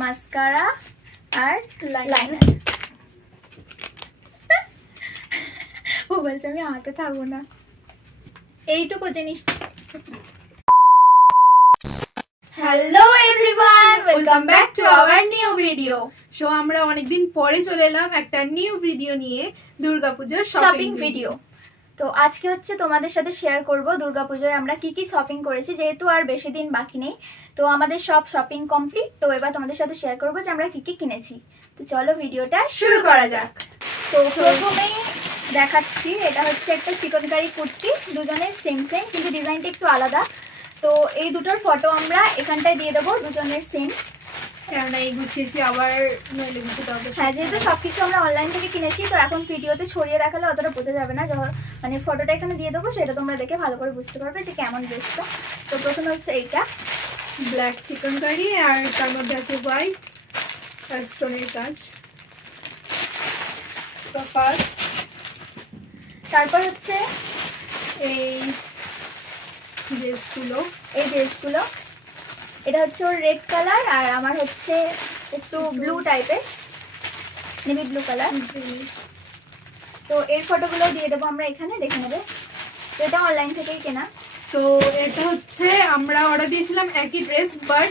Mascara আর liner. ও বলছে আমি হাতে থাকবো না, এইটুকু জিনিস। Hello everyone, welcome back to our new video. So আমরা অনেকদিন পরে চলে এলাম একটা নিউ ভিডিও নিয়ে, দুর্গাপূজার শপিং ভিডিও। তো আজকে হচ্ছে তোমাদের সাথে শেয়ার করব দুর্গাপূজায় আমরা কি কি শপিং করেছি, যেহেতু আর বেশি দিন বাকি নেই। তো আমাদের সব শপিং কমপ্লিট। তো এবার তোমাদের সাথে শেয়ার করব যে আমরা কি কি কিনেছি। তো চলো ভিডিওটা শুরু করা যাক। তো প্রথমেই দেখাচ্ছি, এটা হচ্ছে একটা চিকনকারি কুর্তি, দুজনের সেম সেম কিন্তু ডিজাইনটা একটু আলাদা। তো এই দুটোর ফটো আমরা এখানটায় দিয়ে দেবো, দুজনের সেম। কেননা এই গুছিয়েছি আবার নইলে গুছাতে হবে। হ্যাঁ, যেহেতু সবকিছু আমরা অনলাইন থেকে কিনেছি, তো এখন ভিডিওতে ছড়িয়ে দেখালে অতটা বোঝা যাবে না। মানে ফটোটা এখানে দিয়ে দেবো, সেটা তোমরা দেখে ভালো করে বুঝতে পারবে যে কেমন ড্রেসটা। তো প্রথমে হচ্ছে এইটা ব্ল্যাক চিকনকারি, আর তার মধ্যে আছে হোয়াইট স্টোনের কাজ। তো ফার্স্ট, তারপর হচ্ছে এই ড্রেসগুলো। এটা হচ্ছে ওর রেড কালার, আর আমার হচ্ছে একটু ব্লু টাইপের, নেভি ব্লু কালার। তো এর ফটোগুলো দিয়ে দেবো আমরা এখানে, দেখে নেবে। এটা অনলাইন থেকেই কেনা। তো এটা হচ্ছে আমরা অর্ডার দিয়েছিলাম একই ড্রেস, বাট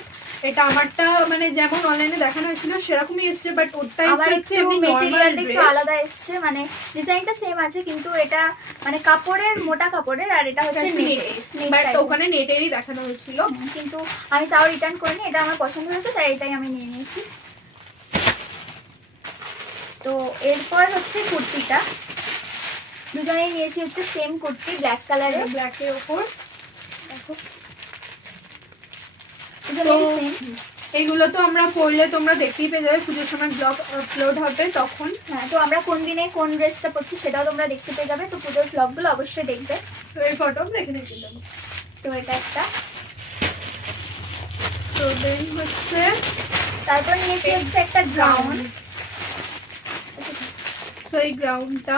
এটা আমারটা মানে যেমন অনলাইনে দেখানো হয়েছিল সেরকমই এসেছে, বাট ওরটাই হচ্ছে এমনি নরমাল ড্রেস, আলাদা এসেছে। মানে ডিজাইনটা সেম আছে কিন্তু এটা মানে কাপড়ের, মোটা কাপড়ের, আর এটা হচ্ছে নেট, বাট ওখানে নেটেরই দেখানো হয়েছিল। কিন্তু আমি তাও রিটার্ন করিনি, এটা আমার পছন্দ হয়েছে তাই এটাই আমি নিয়ে নিয়েছি। তো এরপর হচ্ছে কুর্তিটা, দুজনেই নিয়েছি হচ্ছে সেম কুর্তি, ব্ল্যাক কালারের, ব্ল্যাকের ওপর। দেখো এইগুলো তো আমরা পরলে তোমরা দেখতেই পেয়ে যাবে, পুজোর সময় ব্লগ আপলোড হবে তখন। হ্যাঁ, তো আমরা কোন দিনে কোন ড্রেসটা পরছি সেটাও তোমরা দেখতে পেয়ে যাবে। তো পুজোর ব্লগগুলো অবশ্যই দেখবে। তো এই ফটো আমরা এখানে দিয়ে দেবো। তো এটা একটা। তো দেন হচ্ছে তারপর নিয়েছি হচ্ছে একটা গ্রাউন্ড। তো এই গ্রাউন্ডটা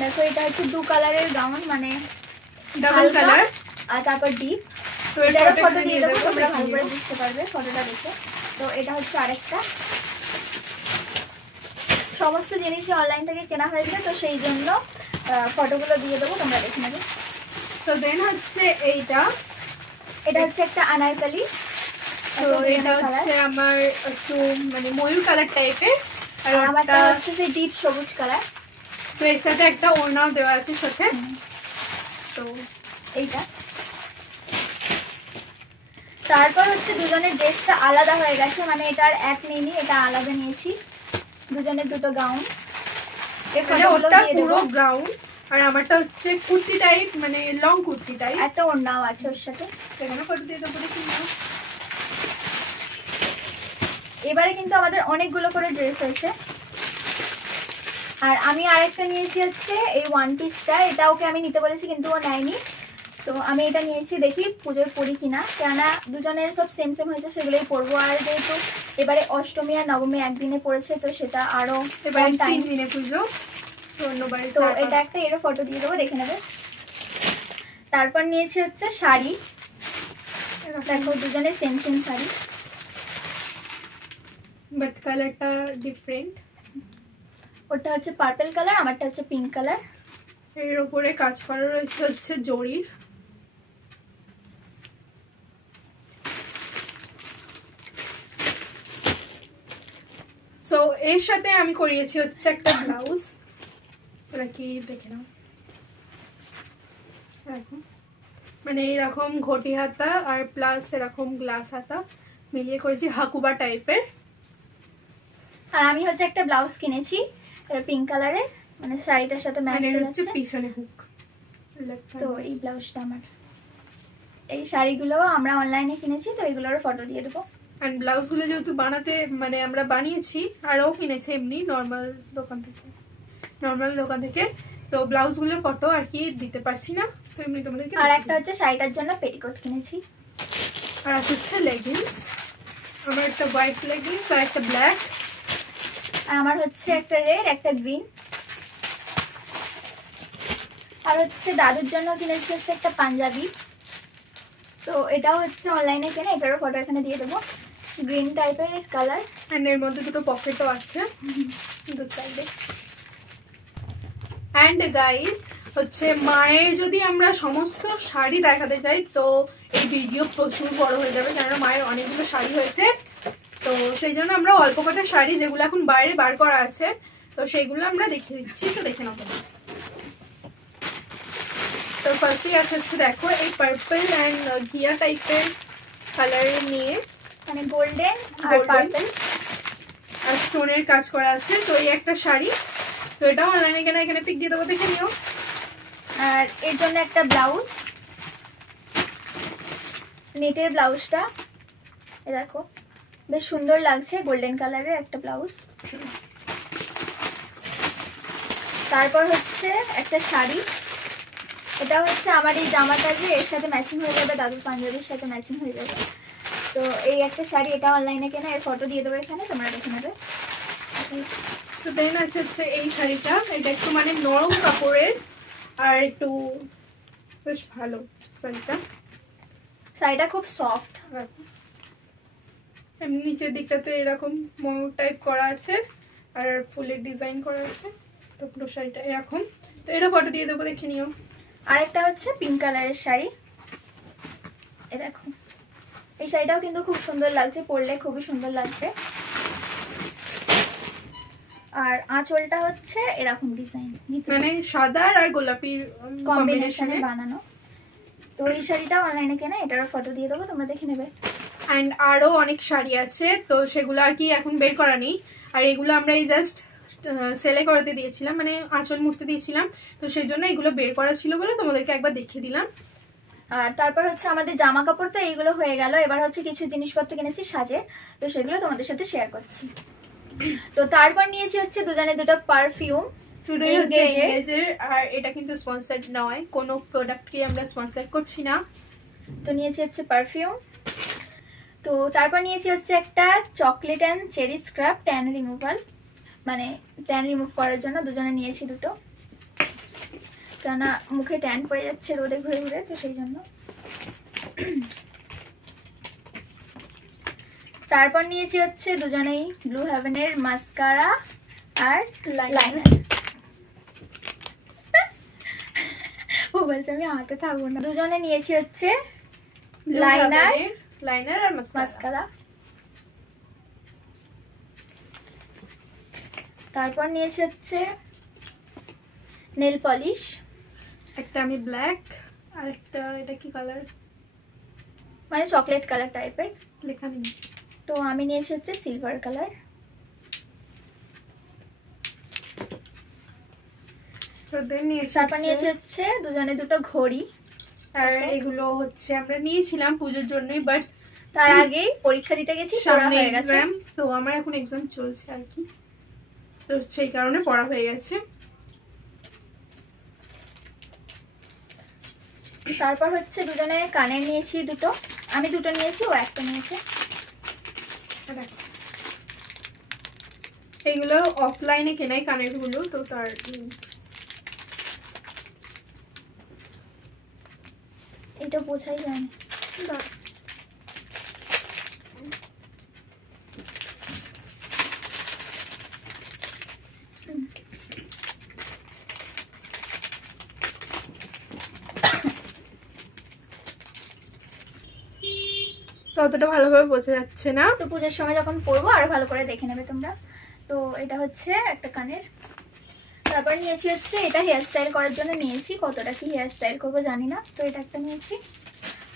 দেখো, এটা হচ্ছে 2 কালারের গ্রাউন্ড, মানে ডাবল কালার আর তারপর ডিপ। তো এটার ফটো দিয়ে দেবো, তোমরা ভালো করে বুঝতে পারবে ফটোটা দেখে। তো এটা হচ্ছে আরেকটা। সমস্ত জিনিসই অনলাইন থেকে কেনা হয়েছে, তো সেই জন্য ফটোগুলো দিয়ে দেবো, তোমরা দেখে নেবে। তো দেন হচ্ছে এটা হচ্ছে একটা আনারকলি। তো এটা হচ্ছে আমার একটু মানে ময়ূর কালার টাইপের, আর আমারটা হচ্ছে যে ডিপ সবুজ কালার। তো এর সাথে একটা ওড়নাও দেওয়া আছে সাথে। তো এইটা। তারপর হচ্ছে দুজনের ড্রেসটা আলাদা হয়ে গেছে, মানে এটার এক নিইনি, এটা আলাদা নিয়েছি। দুজনের দুটো গাউন, ওটা পুরো গাউন, আর আমারটা হচ্ছে কুর্তি টাইপ, মানে লং কুর্তি টাইপ। একটা ওড়নাও আছে ওর সাথে। এখানে ফটো দিয়ে দেবো। এবারে কিন্তু আমাদের অনেকগুলো করে ড্রেস হয়েছে। আর আমি আরেকটা নিয়েছি হচ্ছে এই ওয়ান পিসটা, এটা ওকে আমি নিতে বলেছি কিন্তু ও নেয়নি। তো আমি এটা নিয়েছি, দেখি পুজোয় পরি কিনা, কেননা দুজনের সব সেম সেম হয়েছে, সেগুলোই পরবো। আর যেহেতু এবারে অষ্টমী আর নবমী একদিনে পড়েছে, তো সেটা আরো এবারে 3 দিনে পুজো। তো এটা একটা, এরও ফটো দিয়ে দেবো, দেখে নেবে। তারপর নিয়েছি হচ্ছে শাড়ি, দেখো দুজনের সেম সেম শাড়ি, বাট কালারটা ডিফারেন্ট। ওটা হচ্ছে পার্পল কালার, আমারটা হচ্ছে পিঙ্ক কালার। এর উপরে কাজ করা রয়েছে হচ্ছে জরির। সো এর সাথে আমি করিয়েছি হচ্ছে একটা ব্লাউজ, ওরা কি দেখে নাও, মানে এইরকম ঘটি হাতা আর প্লাস এরকম গ্লাস হাতা মিলিয়ে করেছি, হাকুবা টাইপের। আর আমি হচ্ছে একটা ব্লাউজ কিনেছি, এটা পিঙ্ক কালারের, মানে শাড়িটার সাথে ম্যাচ করে যাচ্ছে। পিছনে হুক। তো এই ব্লাউজটা আমার, এই শাড়িগুলো আমরা অনলাইনে কিনেছি, তো এগুলোর ফটো দিয়ে দেবো। আর ব্লাউজগুলো যেহেতু বানাতে মানে আমরা বানিয়েছি, আর ও কিনেছে এমনি নর্মাল দোকান থেকে। তো ব্লাউজগুলোর ফটো আর কি দিতে পারছি না, তো এমনি তোমাদেরকে। আর একটা হচ্ছে শাড়িটার জন্য পেটিকোট কিনেছি। আর আছে হচ্ছে লেগিংস, আমার একটা হোয়াইট লেগিংস আর একটা ব্ল্যাক। আর আমার হচ্ছে একটা রেড, একটা গ্রিন। আর হচ্ছে দাদুর জন্য কিনেছি হচ্ছে একটা পাঞ্জাবি। তো এটাও হচ্ছে অনলাইনে কেনা, এটারও ফটো এখানে দিয়ে দেবো। গ্রিন টাইপের কালার, অ্যান্ড এর মধ্যে দুটো পকেটও আছে দু সাইডে। অ্যান্ড গাইস হচ্ছে মায়ের যদি আমরা সমস্ত শাড়ি দেখাতে চাই তো এই ভিডিও প্রচুর বড় হয়ে যাবে, কেননা মায়ের অনেকগুলো শাড়ি হয়েছে। তো সেই জন্য আমরা অল্প কটা শাড়ি যেগুলো এখন বাইরে বার করা আছে তো সেইগুলো আমরা দেখিয়ে দিচ্ছি, তো দেখে নেবো। তো ফার্স্টেই আছে হচ্ছে দেখো এই পার্পল অ্যান্ড ঘিয়া টাইপের কালার নিয়ে, মানে গোল্ডেন আর পার্পল আর স্টোনের কাজ করা আছে। তো এই একটা শাড়ি, তো এটাও অনলাইনে কেনা, এখানে পিক দিয়ে দেবো, দেখে নিও। আর এর জন্য একটা ব্লাউজ, নেটের ব্লাউজটা দেখো বেশ সুন্দর লাগছে, গোল্ডেন কালারের একটা ব্লাউজ। তারপর হচ্ছে একটা শাড়ি, এটা হচ্ছে আমার এই জামাটা যে এর সাথে ম্যাচিং হয়ে যাবে, দাদুর পাঞ্জাবির সাথে ম্যাচিং হয়ে যাবে। তো এই একটা শাড়ি, এটা অনলাইনে কেনা, এর ফটো দিয়ে দেবো এখানে, তোমরা দেখে নেবে। তো দেন আছে হচ্ছে এই শাড়িটা, এটা একটু মানে নরম কাপড়ের আর একটু বেশ ভালো শাড়িটা। শাড়িটা খুব সফট, এমনি নিচের দিকটাতে এরকম ময়ূর টাইপ করা আছে আর ফুলের ডিজাইন করা আছে। তো পুরো শাড়িটা এরকম, তো এটা ফটো দিয়ে দেবো, দেখে নিও। আরেকটা হচ্ছে পিঙ্ক কালারের শাড়ি, এ দেখো এই শাড়িটাও কিন্তু খুব সুন্দর লাগছে, পরলে খুবই সুন্দর লাগবে। আর আঁচলটা হচ্ছে এরকম ডিজাইন, মানে সাদা আর গোলাপির কম্বিনেশনে বানানো। তো এই শাড়িটা অনলাইনে কেনা, এটারও ফটো দিয়ে দেবো, তোমরা দেখে নেবে। অ্যান্ড আরো অনেক শাড়ি আছে, তো সেগুলো আর কি এখন বের করা নেই। আর এগুলো আমরা এই জাস্ট সেলে করতে দিয়েছিলাম, মানে আঁচল মুড়তে দিয়েছিলাম, তো সেই জন্য এগুলো বের করা ছিল বলে তোমাদেরকে একবার দেখিয়ে দিলাম। আর তারপর হচ্ছে আমাদের জামা কাপড় তো এইগুলো হয়ে গেল, এবার হচ্ছে কিছু জিনিসপত্র কিনেছি সাজে, তো সেগুলো তোমাদের সাথে শেয়ার করছি। তো তারপর নিয়েছি হচ্ছে দুজনে দুটো পারফিউম, দুটোই হচ্ছে এনগেজের, আর এটা কিন্তু স্পন্সর্ড নয়, কোনো প্রোডাক্টকে আমরা স্পন্সর করছি না। তো নিয়েছি হচ্ছে পারফিউম। তো তারপর নিয়েছি হচ্ছে একটা chocolate and cherry scrub tan removal, মানে ট্যান রিমুভ করার জন্য দুজনে নিয়েছি দুটো, কেননা মুখে ট্যান পড়ে যাচ্ছে রোদে ঘুরে ঘুরে, তো সেই জন্য। তারপর নিয়েছি হচ্ছে দুজনেই ব্লু হেভেনের মাস্কারা আর লাইনার। ও বলছে আমি হাতে থাকবো না। দুজনে নিয়েছি হচ্ছে লাইনার আর মাস্কারা। তারপর নিয়েছি হচ্ছে নেল পলিশ, একটা আমি ব্ল্যাক আর একটা এটা কি কালার, মানে চকলেট কালার টাইপের, লেখা নেই। তো আমি নিয়েছি হচ্ছে সিলভার কালার। তারপর নিয়েছি হচ্ছে দুজনে দুটো ঘড়ি, আর এগুলো হচ্ছে আমরা নিয়েছিলাম পুজোর জন্যই, বাট তার আগেই পরীক্ষা দিতে গেছি, সামনে এক্সাম, তো আমার এখন এক্সাম চলছে আর কি, তো সেই কারণে পড়া হয়ে গেছে। তারপর হচ্ছে দুজনে কানের নিয়েছি দুটো, আমি দুটো নিয়েছি, ও একটা নিয়েছে। এইগুলো অফলাইনে কেনাই কানের গুলো, তো তার এটা বোঝাই যায় না। অতটা ভালোভাবে বোঝা যাচ্ছে না, তো পুজোর সময় যখন পরবো আরো ভালো করে দেখে নেবে তোমরা। তো এটা হচ্ছে একটা কানের। তারপর নিয়েছি হচ্ছে এটা হেয়ার স্টাইল করার জন্য নিয়েছি, কতটা কি হেয়ার স্টাইল করবো জানি না, তো এটা একটা নিয়েছি।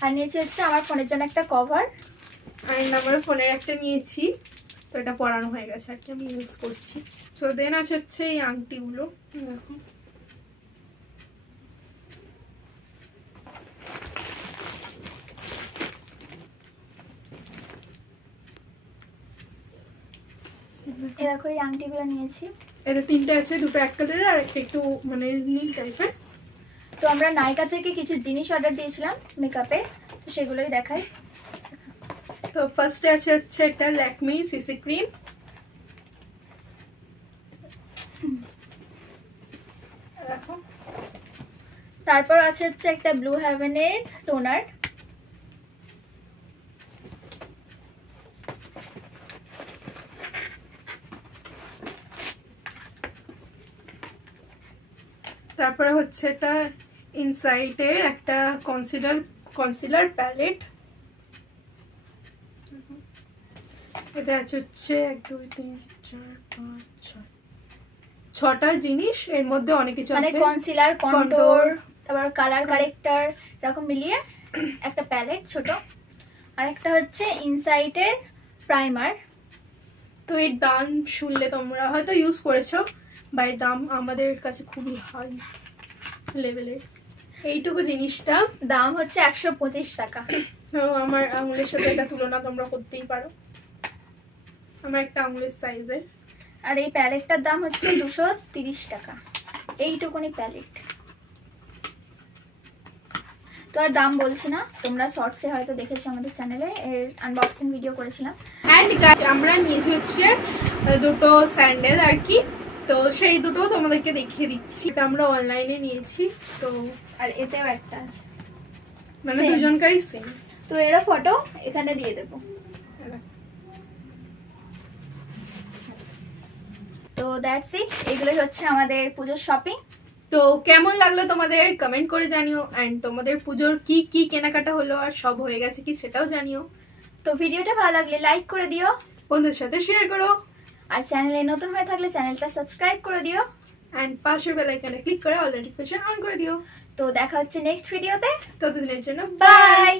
আর নিয়েছি হচ্ছে আমার ফোনের জন্য একটা কভার, আর আমার ফোনের একটা নিয়েছি, তো এটা পরানো হয়ে গেছে আর কি, আমি ইউজ করছি। সো দেন আছে হচ্ছে এই আংটিগুলো, দেখো এরকম এই আংটিগুলো নিয়েছি। এটা তিনটে আছে, দুটো এক কালারের আর একটা একটু মানে নীল টাইপের। তো আমরা নাইকা থেকে কিছু জিনিস অর্ডার দিয়েছিলাম মেকআপের, তো সেগুলোই দেখাই। তো ফার্স্টে আছে হচ্ছে একটা ল্যাকমি সিসি ক্রিম, দেখো। তারপর আছে হচ্ছে একটা ব্লু হেভেনের টোনার, তারপরে হচ্ছে এটা ইনসাইটের একটা কনসিলার প্যালেট। এটা হচ্ছে 1 2 3 4 5 6 6টা জিনিস, এর মধ্যে অনেক কিছু আছে, মানে কনসিলার, কন্ট্যুর, তারপর কালার কারেক্টর এরকম মিলিয়ে একটা প্যালেট ছোট। আর একটা হচ্ছে ইনসাইটের প্রাইমার। তো এর দাম শুনলে তোমরা হয়তো ইউজ করেছো, বা এর দাম আমাদের কাছে খুবই হাই লেভেলের। এইটুকু জিনিসটা দাম হচ্ছে 125 টাকা। তো আমার আঙুলের সাথে এটা তুলনা তোমরা করতেই পারো, আমার একটা আঙুলের সাইজের। আর এই প্যালেটটার দাম হচ্ছে 230 টাকা, এইটুকুনি প্যালেট। তো আর দাম বলছি না, তোমরা শর্টসে হয়তো দেখেছো আমাদের চ্যানেলে, এর আনবক্সিং ভিডিও করেছিলাম। অ্যান্ড গাইস আমরা নিয়েছি হচ্ছে দুটো স্যান্ডেল আর কি, তো সেই দুটো তোমাদেরকে দেখিয়ে দিচ্ছি। এটা আমরা অনলাইনে নিয়েছি। তো আর এতেও একটা আছে, মানে Same. দুজনকারই সেম। তো এরও ফটো এখানে দিয়ে দেবো। তো দ্যাটস ইট, এগুলোই হচ্ছে আমাদের পুজোর শপিং। তো কেমন লাগলো তোমাদের কমেন্ট করে জানিও, এন্ড তোমাদের পুজোর কি কি কেনাকাটা হলো আর সব হয়ে গেছে কি সেটাও জানিও। তো ভিডিওটা ভালো লাগলে লাইক করে দিও, বন্ধুদের সাথে শেয়ার করো, আর চ্যানেলে নতুন হয়ে থাকলে চ্যানেলটা সাবস্ক্রাইব করে দিও, এন্ড পাশের বেল আইকনে ক্লিক করে অল নোটিফিকেশন অন করে দিও। তো দেখা হচ্ছে নেক্সট ভিডিওতে। ততদিনের জন্য বাই।